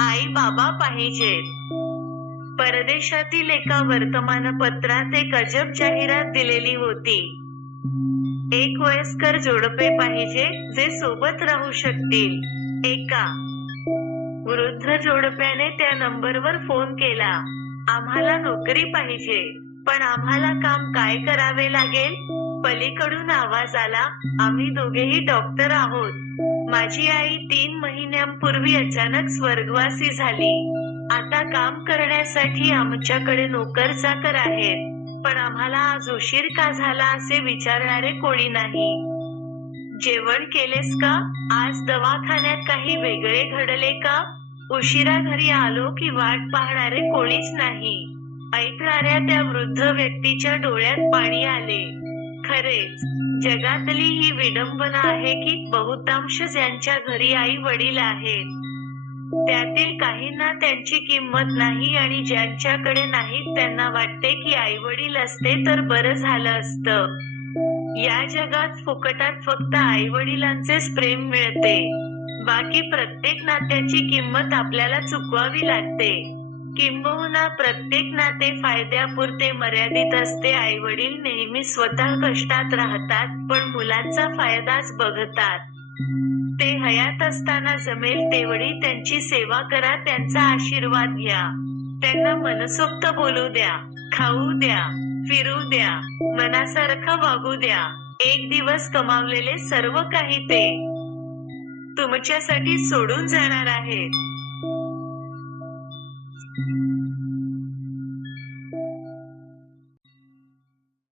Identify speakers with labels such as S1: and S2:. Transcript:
S1: आई बाबा पाहिजेत परदेशातील एका वर्तमानपत्रात एक अजब जाहिरात दिलेली होती. एक वयस्कर जोडपे पाहिजे जे सोबत राहू शकतील. एका. वृद्ध जोडप्याने त्या नंबरवर फोन केला. आम्हाला नोकरी पाहिजे पण आम्हाला काम काय करावे लागेल? पलीकडून आवाज आला आम्ही दोघेही डॉक्टर आहोत. माझी आई तीन महिन्यांपूर्वी अचानक स्वर्गवासी झाली. आता काम करण्यासाठी आमच्याकडे नोकर चाकर आहेत. पण आम्हाला आज उशीर का झाला असे विचारणारे कोणी नाही. जेवण केलेस का? आज दवाखान्यात काही वेगळे घडले का? उशिरा घरी आलो की वाट पाहणारे कोणीच नाही. ऐकणाऱ्या त्या वृद्ध व्यक्तीच्या डोळ्यात पाणी आले. खरेच जगातली ही विडंबना आहे की बहुतांश ज्यांच्या घरी आई वडील आहेत. त्यातील काहींना त्यांची किंमत नाही आणि ज्यांच्याकडे नाहीत त्यांना वाटते की आई वडील असते तर बरं झालं असतं. या जगात फुकटात फक्त आई वडिलांचेच प्रेम मिळते. बाकी प्रत्येक नात्याची किंमत आपल्याला चुकवावी लागते. किंबहुना प्रत्येक नाते फायद्यापुरते मर्यादित असते. आई वडील नेहमी स्वतः कष्टात राहतात पण मुलांचा फायदाच बघतात. ते हयात असताना जमेल तेवढी त्यांची सेवा करा त्यांचा आशीर्वाद घ्या. त्यांना मनसोक्त बोलू द्या खाऊ द्या फिरू द्या मनासारखं वागू द्या. एक दिवस कमावलेले सर्व काही ते तुमच्यासाठी सोडून जाणार आहेत. thank you